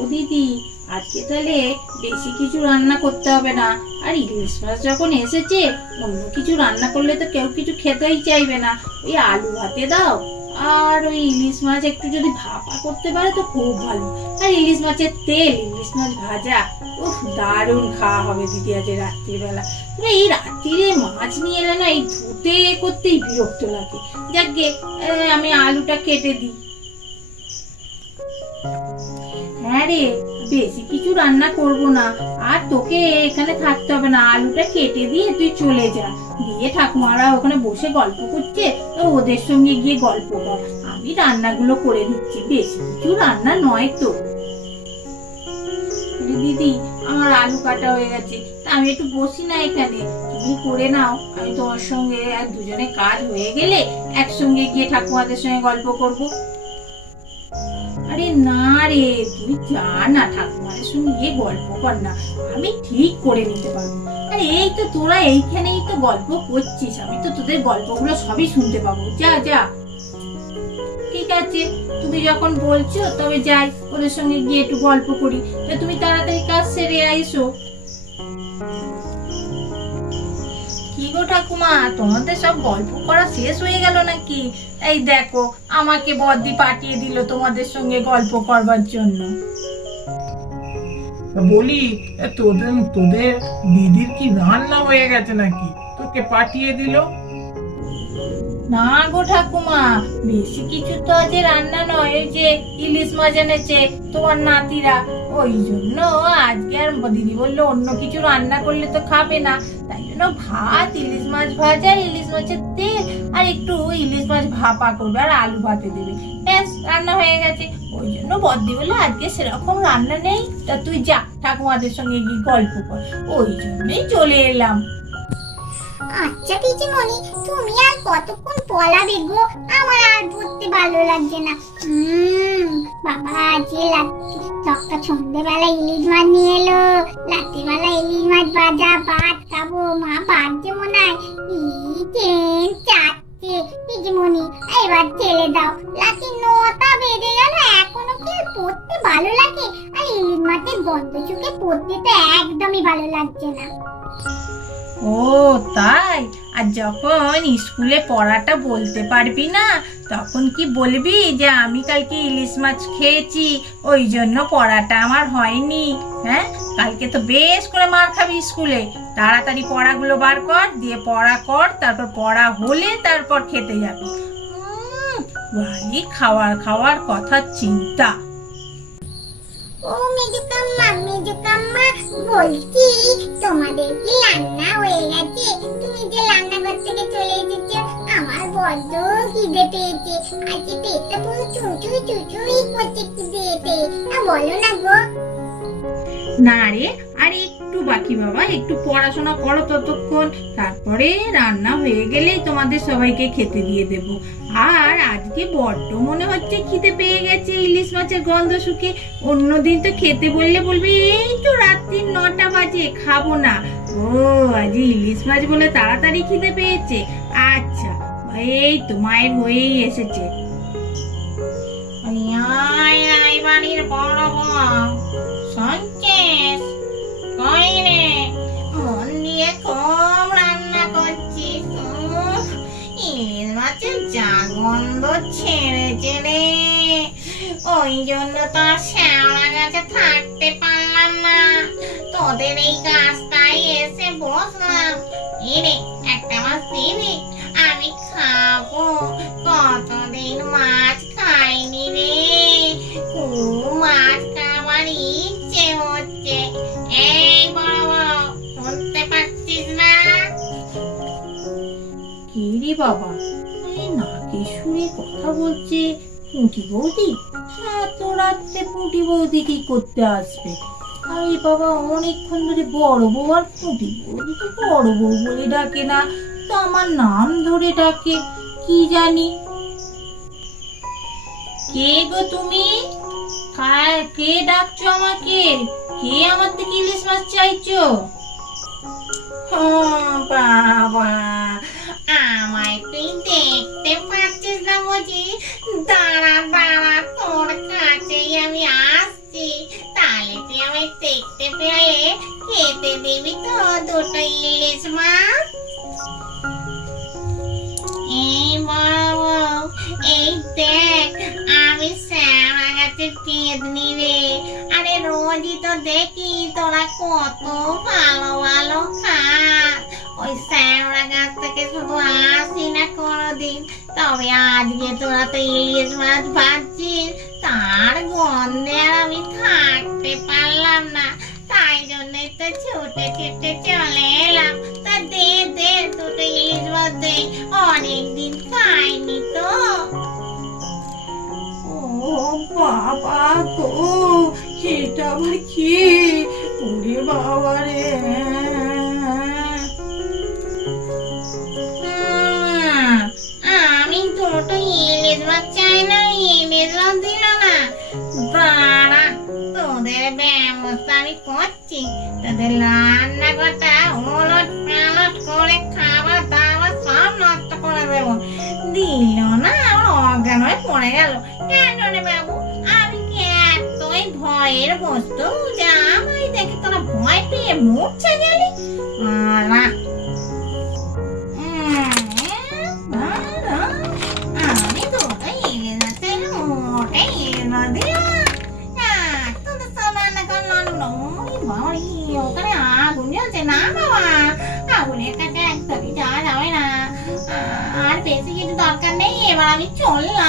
ও দিদি, আজকে তাহলে বেশি কিছু রান্না করতে হবে না। আর ইলিশ মাছ যখন এসেছে, অন্য কিছু রান্না করলে তো কেউ কিছু খেতেই চাইবে না। ওই আলু ভাতে দাও, আর ওই ইলিশ মাছ একটু যদি ভাপা করতে পারে তো খুব ভালো। আর ইলিশ মাছের তেল, ইলিশ মাছ ভাজা, উফ, দারুণ খাওয়া হবে দিদি আজ রাত্রিবেলা। তবে এই রাত্রিরে মাছ নিয়ে এলে না এই ধুতে করতেই বিরক্ত লাগে। যাকে আমি আলুটা কেটে দিই। হ্যাঁ রে, বেশি কিছু রান্না করব না। আর তোকে এখানে থাকতে হবে না, আলুটা কেটে দিয়ে তুই চলে যা। ঠাকুমারা ওখানে বসে গল্প করছে ওদের সঙ্গে গিয়ে গল্প কর। আমি রান্নাগুলো করে দিচ্ছি, বেশি কিছু রান্না নয় তো। দিদি, আমার আলু কাটা হয়ে গেছে, তা আমি একটু বসি না এখানে। তুমি করে নাও, আমি তোমার সঙ্গে আর দুজনে কাজ হয়ে গেলে একসঙ্গে গিয়ে ঠাকুমাদের সঙ্গে গল্প করব। আরে না রে, তুই যা না ঠাকুমাদের সঙ্গে গিয়ে গল্প কর না, আমি ঠিক করে নিতে পারব। আরে এই তো তোরা এইখানেই তো গল্প করছিস, আমি তো তোদের গল্পগুলো সবই শুনতে পাবো। যা যা। ঠিক আছে, তুমি যখন বলছো তবে যাই, ওদের সঙ্গে গিয়ে একটু গল্প করি। তুমি তাড়াতাড়ি কাজ সেরে আইসো। কি গো ঠাকুমা তোমাদের সব গল্প করা শেষ হয়ে গেল নাকি? এই দেখো আমাকে বদ্দি পাঠিয়ে দিল তোমাদের সঙ্গে গল্প করবার জন্য। বলি তোদের তোদের দিদির কি রান্না হয়ে গেছে নাকি? তোকে পাঠিয়ে দিল? না গো ঠাকুমা বেশি কিছু তো আজ রান্না নয় যে ইলিশ মাছ এনেছে তোমার নাতিরা। ওই জন্য আজকে আর দিদি বলল অন্য কিছু রান্না করলে তো খাবে না। তাই জন্য ভাত, ইলিশ মাছ ভাজা, ইলিশ মাছের তেল, আর একটু ইলিশ মাছ ভাপা করবে, আর আলু ভাতে দেবে। ব্যাস, রান্না হয়ে গেছে। ওই জন্য বদ্দি বলল, আজকে সেরকম রান্না নেই। তা তুই যা, ঠাকুমাদের সঙ্গে গিয়ে গল্প কর। ওই জন্যই চলে এলাম। আচ্ছা দিদিমণি তুমি আর কতক্ষণ পলাবে গো? আমার আর পড়তে ভালো লাগছে না। উম, বাবা যে চক্কা সন্ধ্যেবেলা ইলিশ মাছ নিয়ে এলো। রাত্রিবেলা ইলিশ মাছ ভাজা ভাত খাব। মা ভাত মনে হয়। ট্রেন চাচ্ছে দিদিমণি এবার ঠেলে দাও। রাত্রি নটা বেজে গেল এখনও কি পড়তে ভালো লাগে? আর ইলিশ মাছের গন্ধ চুকে পড়তে তো একদমই ভালো লাগছে না। ও, তাই? আর যখন স্কুলে পড়াটা বলতে পারবি না, তখন কি বলবি যে আমি কালকে ইলিশ মাছ খেয়েছি, ওই জন্য পড়াটা আমার হয়নি হ্যাঁ? কালকে তো বেশ করে মার খাবি স্কুলে। তাড়াতাড়ি পড়াগুলো বার কর, দিয়ে পড়া কর, তারপর পড়া হলে তারপর খেতে যাবি। খাওয়ার খাওয়ার কথা চিন্তা। ও বলছি, তোমাদের কি রান্না হয়ে গেছে, তুমি যে রান্নাঘর থেকে চলে এসেছ, আমার বড্ড খিদে পেয়েছে। আজকে পেটটা পুরো চুচুই চুচুই করছে খিদেতে না বলো না গো। না রে আর একটু বাকি বাবা, একটু পড়াশোনা করো ততক্ষণ। তারপরে রান্না হয়ে গেলেই তোমাদের সবাইকে খেতে দিয়ে দেব। আর আজকে বড্ড মনে হচ্ছে খিদে পেয়ে গেছে, ইলিশ মাছের গন্ধ শুকে। অন্যদিন তো খেতে বললে বলবি, এই তো রাত্রির নটা বাজে, খাব না। ও, আজ ইলিশ মাছ বলে তাড়াতাড়ি খিদে পেয়েছে। আচ্ছা এই তো মায়ের হয়েই এসেছে। আয় আয়, বাড়ির বড় ওই জন্য তো আর শ্যাওড়া গাছে থাকতে পারলাম না তোদের এই গাছটাই এসে বসলাম এরে একটা মাছ দিবি আমি খাব কতদিন মাছ খাইনি রে মাছ খাবার ইচ্ছে হচ্ছে এই বড় শুনতে পাচ্ছিস না কি রে বাবা? এই নাকে শুনে কথা বলছে। পুঁটি বৌদি? এত রাত্রে পুঁটি বৌদি কি করতে আসবে? আরে বাবা অনেকক্ষণ ধরে বড় বউ আর পুঁটি বৌদি তো বড় বউ বলে ডাকে না, তো আমার নাম ধরে ডাকে, কি জানি? কে গো তুমি? কে ডাকছো আমাকে? কে আমার থেকে ইলিশ মাছ চাইছো? বাবা, আমায় তুই দেখতে পাচ্ছিস না বুঝি? দাঁড়া দাঁড়া। দেখি তোরা কত ভালো ভালো খাস। ওই শ্যামা গাছ থেকে শুধু আসি না কোনোদিন। তবে আজকে তোরা তো ইলিশ মাছ পাচ্ছিস তার গন্ধে আর আমি ছুটে ছুটে চলে এলাম। তা দে দে দুটো ইলিশ মাছ দে অনেকদিন খাইনি তো। ও বাবা গো এটা আবার কি? ওরে বাবা রে। আমি দুটো ইলিশ মাছ চাই না ইলিশ মাছ দিল না। দাঁড়া তোদের ব্যবস্থা আমি করছি। তোদের রান্নাঘরটা হয়ে গেল। কেন রে বাবু? আমি কি এতই ভয়ের বস্তু যা আমায় দেখে তোরা ভয় পেয়ে মরছে গেলি? আগুনের কাছে একদমই যাওয়া যাবে না। আর বেশি কিছু দরকার নেই, এবার আমি চললাম।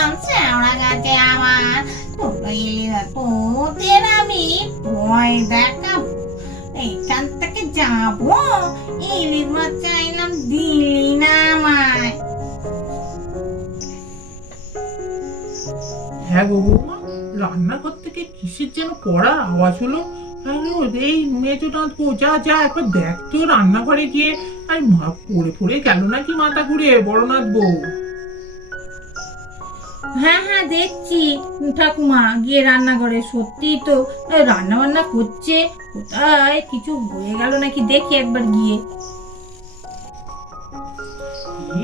তোদের আমি থেকে হ্যাঁ গো বৌমা, রান্নাঘর থেকে কিসের যেন পড়া আওয়াজ হলো? এই মেজো নাথবো যা যা, একবার দেখ তো রান্নাঘরে গিয়ে। আর মা, পড়ে পড়ে গেল নাকি মাথা ঘুরে বড় নাথবো হ্যাঁ হ্যাঁ দেখছি। ঠাকুমা গিয়ে রান্নাঘরে সত্যি তো রান্না বান্না করছে। কোথায়? কিছু হয়ে গেল নাকি? দেখি একবার গিয়ে।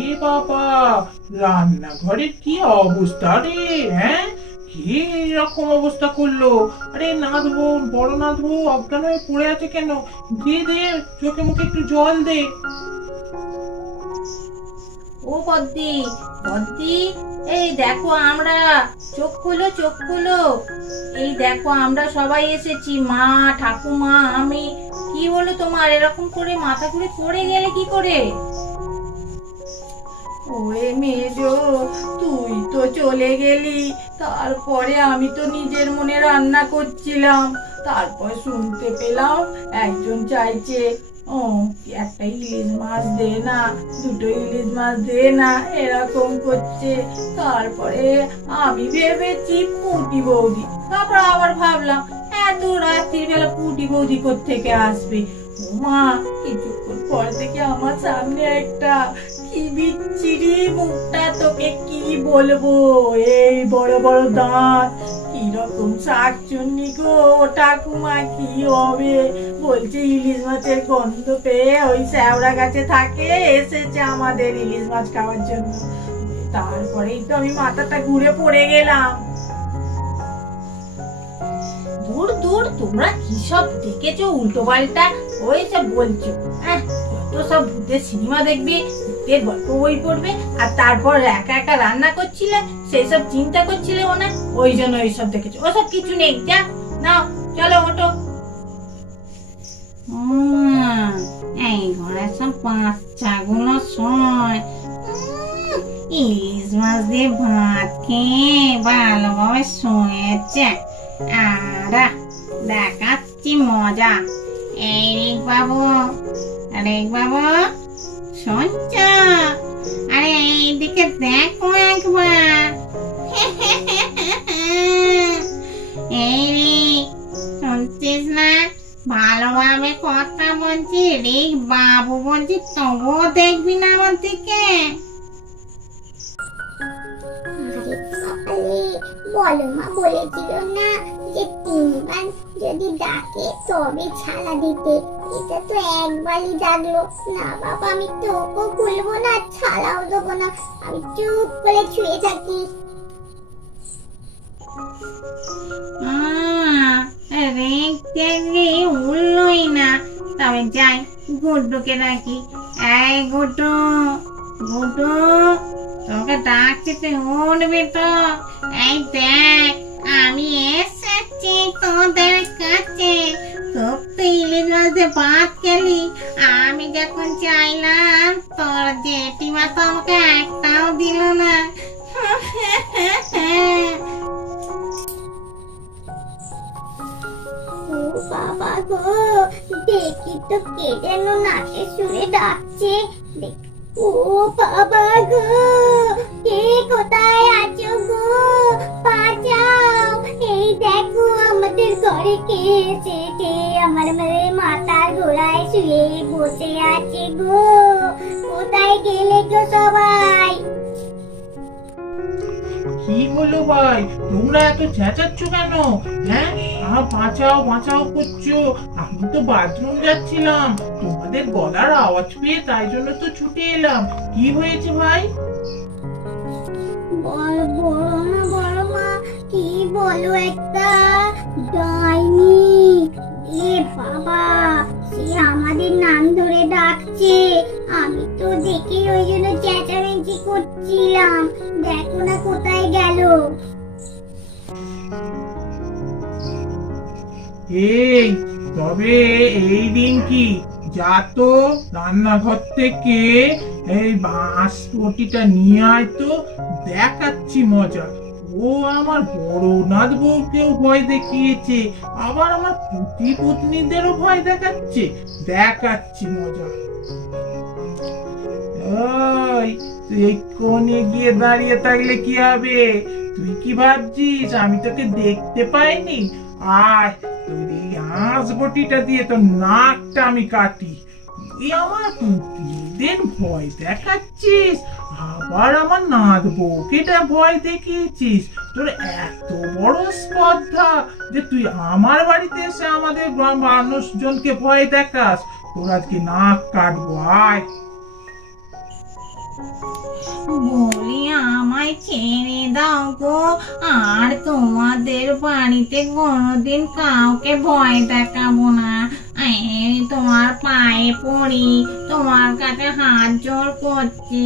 এ বাবা, রান্নাঘরের কি অবস্থা রে হ্যাঁ? কে এরকম অবস্থা করল? আরে নাথবো বড় নাথবো অজ্ঞান হয়ে পড়ে আছে কেন? দে দে, চোখে মুখে একটু জল দে। ও পদ্দি পদ্দি এই দেখো আমরা, চোখ খুলো চোখ খুলো। এই দেখো আমরা সবাই এসেছি, মা, ঠাকুমা, আমি। কি হলো তোমার? এরকম করে মাথা ঘুরে পড়ে গেলে কি করে? ওরে মেজো, তুই তো চলে গেলি। তারপরে আমি তো নিজের মনে রান্না করছিলাম। তারপর শুনতে পেলাম একজন চাইছে একটা ইলিশ মাছ দে না, দুটো ইলিশ মাছ দে না, এরকম করছে। তারপরে আমি ভেবেছি পুটি বৌদি। তারপর আবার ভাবলাম, এত রাত্রির বেলা পুটি বৌদি থেকে আসবে? মা কিছুক্ষণ পর থেকে আমার সামনে একটা কি বিচ্ছিরি মুখটা তোকে কি বলব? এই বড় বড় দাঁত। কীরকম শাক চুন্নি গো ঠাকুমা কি হবে? বলছে, ইলিশ মাছের গন্ধ পেয়ে ওই শ্যাওড়া গাছে থাকে, এসেছে আমাদের ইলিশ মাছ খাওয়ার জন্য। তারপরেই তো আমি মাথাটা ঘুরে পড়ে গেলাম। দূর দূর, তোমরা কি সব দেখেছ? উল্টো পাল্টা ওই সব বলছো। হ্যাঁ যত সব ভূতের সিনেমা দেখবে ভূতের গল্প বই পড়বে আর তারপর একা একা রান্না করছিলে সেই সব চিন্তা করছিলে হয়, ওই জন্য এইসব দেখেছ। ওসব কিছু নেই যা নাও চলো উম, এই ঘরে সব বাচ্চাগুলো শোয়। ইলিশ মাছ দিয়ে ভাত খেয়ে ভালোভাবে শুয়েছে। আর দেখাচ্ছি মজা। এই রিক বাবু রিক বাবু, শুনছ? আরে এইদিকে দেখো একবার। এই রিক শুনছিস না? ভালোভাবে কথা বলছি রিক বাবু বলছি, তবুও দেখবি না আমার দিকে। বলো মা বলেছিল না, যে তিনবার যদি ডাকে তবে ছাড়া দিতে। এটা তো একবারই ডাকলো। না বাবা, আমি তোকেও খুলবো না, ছাড়াও দেবো না, আমি চুপ করে ছুঁয়ে থাকি। উঠলই না। তবে যাই, গুড্ডুকে ডাকি। এই গুড্ডু। গুড্ডু তোকে ডাকছি তুই উঠবি তো এই দেখ, আমি এসেছি তোদের কাছে। তোর তো ইলিশ মাছ ভাত খেলি। আমি যখন চাইলাম, তোর জেঠিমা তো আমাকে একটাও দিল না। বাবা গো, দেখি তো কে যেন নাকে সুরে ডাকছে। দেখ ও বাবা গো কে কোথায় আছো গো বাঁচাও এই দেখো আমাদের ঘরে কে এসেছে আমার মেয়ে মাথার ঘোড়ায় শুয়ে বসে আছে গো কোথায় গেলে গো সবাই কি হলো ভাই? তোমরা এত চেঁচাচ্ছ কেন? হ্যাঁ? আহ, বাঁচাও বাঁচাও করছ। আমি তো বাথরুম যাচ্ছিলাম। তোমাদের গলার আওয়াজ পেয়ে তাই জন্য তো ছুটে এলাম। কি হয়েছে ভাই? বল বড় না মা কি বলো একটা? ডাইনি এ বাবা, সে আমাদের নাম ধরে ডাকছে। আমি তো দেখে ওই জন্য চেঁচামেচি করছিলাম। দেখো না কোথায় গেল। এই, তবে এই দিন কি? যা তো রান্নাঘর থেকে এই বাঁশ পটিটা নিয়ে আয় তো, দেখাচ্ছি মজা। ও আমার বড় নাথ বউকেও ভয় দেখিয়েছে, আবার আমার পুতি পত্নীদেরও ভয় দেখাচ্ছে। দেখাচ্ছি মজা। তুই গিয়ে দাঁড়িয়ে থাকলে কি হবে? তুই কি ভাবছিস? আমি তোকে দেখতে পাইনি। আর তোর এই আঁশ বটিটা দিয়ে তোর নাকটা আমি কাটি। তুই আমার পুতিদের ভয় দেখাচ্ছিস? আবার আমার নাথ বউকেটা ভয় দেখিয়েছিস? তোর এত বড় স্পর্ধা যে তুই আমার বাড়িতে এসে আমাদের মানুষজনকে ভয় দেখাস। তোর আজকে নাক কাটবো, আয়। বলি আমায় ছেড়ে দাও গো। আর তোমাদের বাড়িতে কোনোদিন কাউকে ভয় দেখাবো না। তোমার পায়ে পড়ি, তোমার কাছে হাত জোর করছি,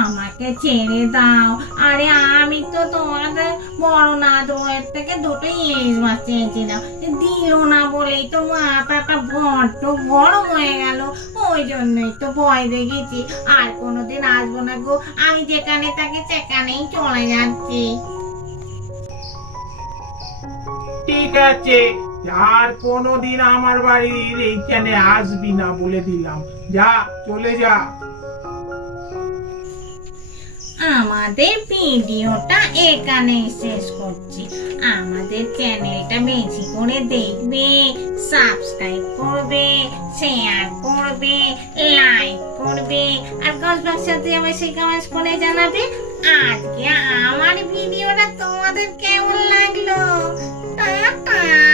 আমাকে ছেড়ে দাও। আরে আমি তো তোমাদের বড় না দোয়ের থেকে দুটো ইলিশ মাছ চেয়েছিলাম। দিল না বলেই তো মাথাটা বড্ড গরম হয়ে গেল। ওই জন্যই তো ভয় দেখেছি আর কোনোদিন আসব না গো, আমি যেখানে থাকি সেখানেই চলে যাচ্ছি। ঠিক আছে। আর কোনোদিন আমার বাড়ির এইখানে আসবি না বলে দিলাম। যা, চলে যা। আমাদের ভিডিওটা এখানেই শেষ করছি। আমাদের চ্যানেলটা বেশি করে দেখবে, সাবস্ক্রাইব করবে শেয়ার করবে লাইক করবে, আর গল্পের সাথে অবশ্যই কমেন্টস করে জানাবে। আজকে আমার ভিডিওটা তোমাদের কেমন লাগল? টাটা!